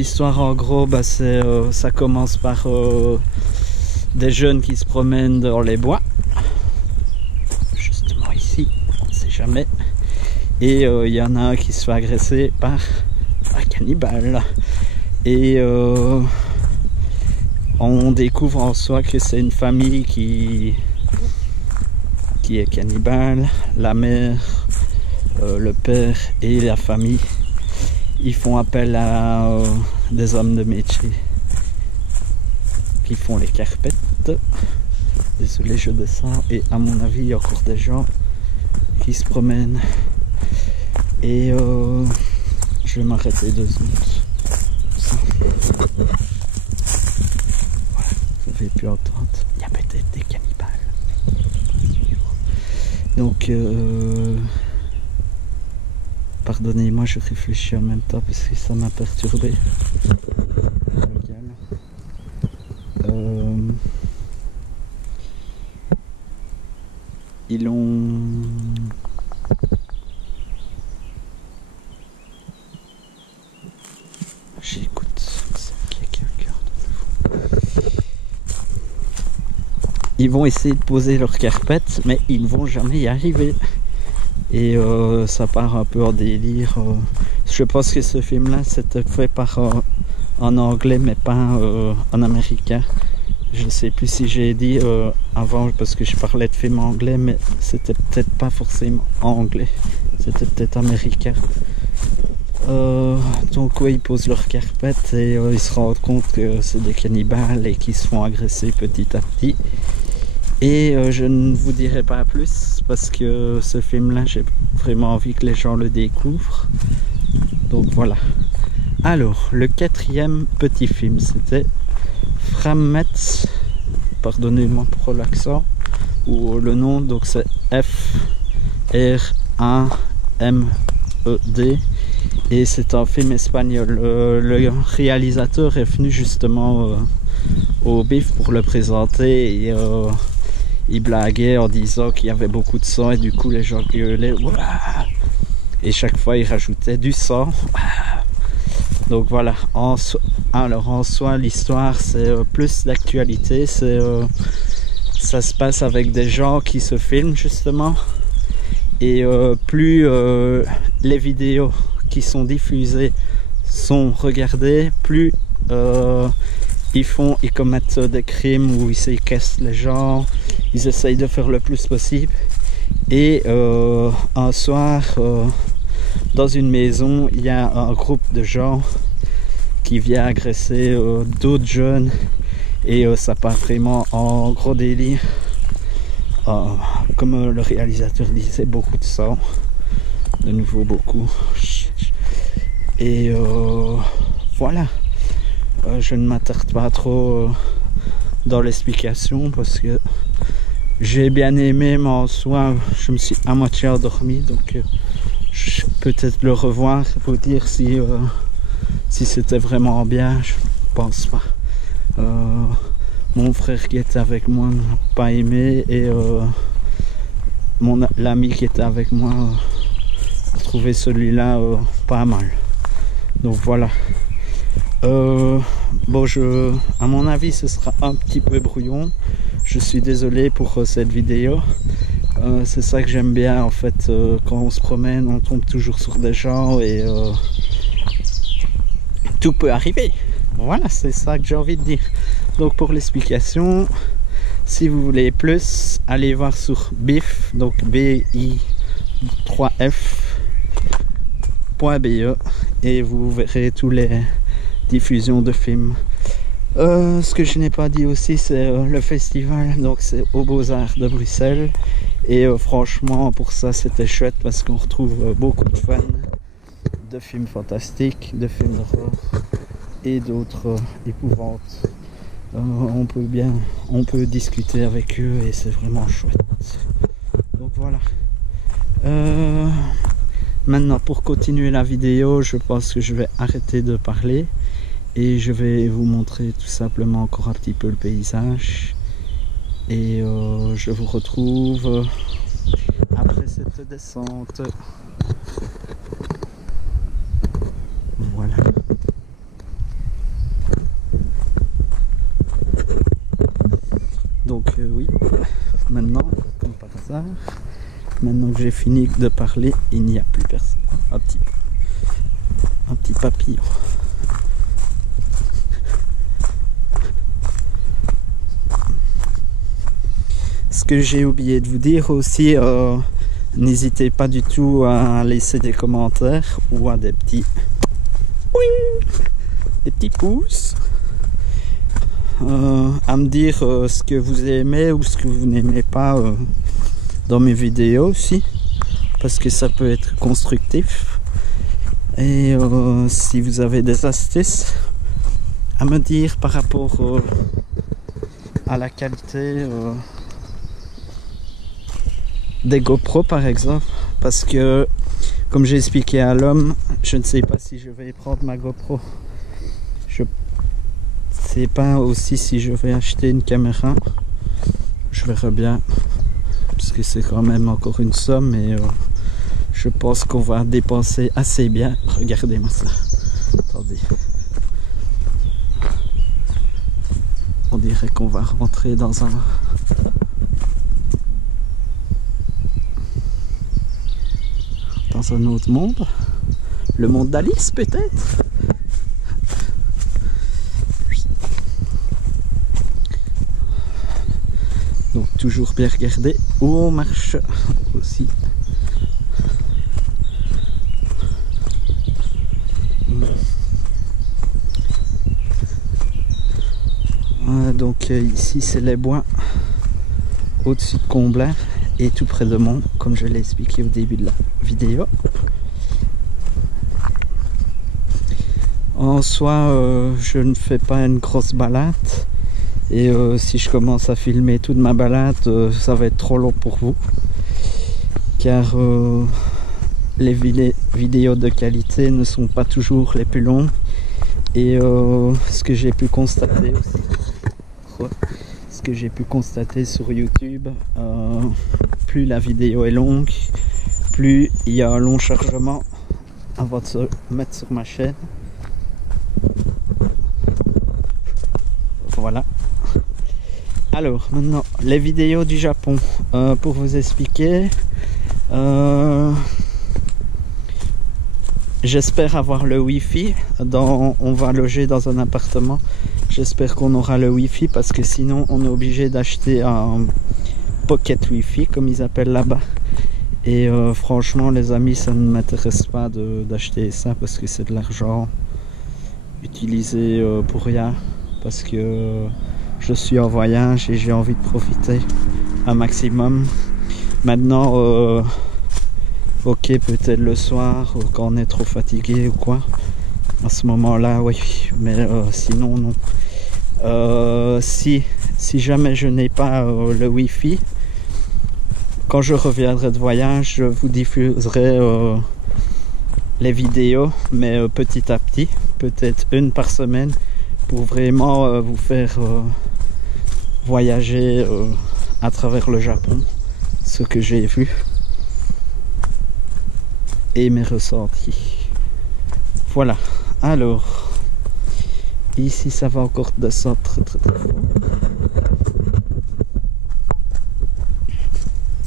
l'histoire en gros, bah, ça commence par des jeunes qui se promènent dans les bois. Justement ici, on ne sait jamais. Et il y en a un qui se fait agresser par un cannibale. Et on découvre en soi que c'est une famille qui est cannibale. La mère, le père et la famille, ils font appel à des hommes de métier qui font les carpettes. Désolé, je descends. Et à mon avis, il y a encore des gens qui se promènent. Et je vais m'arrêter 2 secondes. Voilà, vous avez pu entendre. Il y a peut-être des cannibales. Donc, pardonnez-moi, je réfléchis en même temps parce que ça m'a perturbé. Ils ont... J'écoute, c'est qu'il y a quelqu'un. Ils vont essayer de poser leur carpette, mais ils ne vont jamais y arriver. Et ça part un peu en délire. Je pense que ce film-là, c'était fait par en anglais, mais pas en américain. Je ne sais plus si j'ai dit avant, parce que je parlais de films anglais, mais c'était peut-être pas forcément anglais. C'était peut-être américain. Donc oui, ils posent leur carpette et ils se rendent compte que c'est des cannibales et qu'ils se font agresser petit à petit. Et je ne vous dirai pas plus parce que ce film-là, j'ai vraiment envie que les gens le découvrent. Donc voilà. Alors, le 4e petit film, c'était Frammets, pardonnez-moi pour l'accent, ou le nom, donc c'est F-R-A-M-E-D. Et c'est un film espagnol. Le réalisateur est venu justement au BIF pour le présenter et il blaguait en disant qu'il y avait beaucoup de sang et du coup les gens gueulaient. Ouah! Et chaque fois il rajoutait du sang. Donc voilà, alors en soi l'histoire c'est plus d'actualité, ça se passe avec des gens qui se filment justement. Et plus les vidéos qui sont diffusées sont regardées, plus ils commettent des crimes où ils séquestrent les gens, ils essayent de faire le plus possible. Et un soir, dans une maison, il y a un groupe de gens qui vient agresser d'autres jeunes et ça part vraiment en gros délire. Comme le réalisateur disait, beaucoup de sang, de nouveau beaucoup. Et voilà, je ne m'attarde pas trop dans l'explication parce que j'ai bien aimé, mais en soi je me suis à moitié endormi, donc je vais peut-être le revoir pour dire si c'était vraiment bien. Je pense pas. Mon frère qui était avec moi n'a pas aimé et l'ami qui était avec moi a trouvé celui-là pas mal. Donc voilà. Bon, à mon avis ce sera un petit peu brouillon. Je suis désolé pour cette vidéo. C'est ça que j'aime bien en fait, quand on se promène on tombe toujours sur des gens et tout peut arriver. Voilà, c'est ça que j'ai envie de dire. Donc pour l'explication, si vous voulez plus, allez voir sur BIF, donc BI3F.be et vous verrez tous les diffusions de films. Ce que je n'ai pas dit aussi, c'est le festival, donc c'est aux Beaux-Arts de Bruxelles. Et franchement, pour ça, c'était chouette parce qu'on retrouve beaucoup de fans de films fantastiques, de films d'horreur et d'autres épouvantes. On peut discuter avec eux et c'est vraiment chouette. Donc voilà. Maintenant, pour continuer la vidéo, je pense que je vais arrêter de parler et je vais vous montrer tout simplement encore un petit peu le paysage. Et je vous retrouve après cette descente. Voilà. hasard. Maintenant que j'ai fini de parler, il n'y a plus personne. Un petit papillon. Ce que j'ai oublié de vous dire aussi, n'hésitez pas du tout à laisser des commentaires ou à des petits pouces, à me dire ce que vous aimez ou ce que vous n'aimez pas dans mes vidéos aussi, parce que ça peut être constructif. Et si vous avez des astuces à me dire par rapport à la qualité des GoPro par exemple, parce que comme j'ai expliqué à l'homme, je ne sais pas si je vais prendre ma GoPro, je ne sais pas aussi si je vais acheter une caméra, je verrai bien, parce que c'est quand même encore une somme, et je pense qu'on va dépenser assez bien. Regardez-moi ça, attendez, on dirait qu'on va rentrer dans un autre monde, le monde d'Alice peut-être. Donc toujours bien regarder où on marche aussi. Voilà, donc ici c'est les bois au-dessus de Comblain et tout près de Mont, comme je l'ai expliqué au début de la vidéo. En soi, je ne fais pas une grosse balade, et si je commence à filmer toute ma balade, ça va être trop long pour vous, car les vidéos de qualité ne sont pas toujours les plus longues, et ce que j'ai pu constater aussi, sur YouTube, plus la vidéo est longue, plus il y a un long chargement avant de se mettre sur ma chaîne. Voilà. Alors maintenant les vidéos du Japon, pour vous expliquer, j'espère avoir le wifi. On va loger dans un appartement, j'espère qu'on aura le wifi, parce que sinon on est obligé d'acheter un pocket wifi comme ils appellent là-bas, et franchement les amis, ça ne m'intéresse pas d'acheter ça, parce que c'est de l'argent utilisé pour rien, parce que je suis en voyage et j'ai envie de profiter un maximum. Maintenant ok, peut-être le soir quand on est trop fatigué ou quoi, à ce moment là oui, mais sinon non. Si jamais je n'ai pas le wifi, quand je reviendrai de voyage, je vous diffuserai les vidéos, mais petit à petit, peut-être une par semaine, pour vraiment vous faire voyager à travers le Japon, ce que j'ai vu et mes ressentis. Voilà, alors ici ça va encore descendre très fort.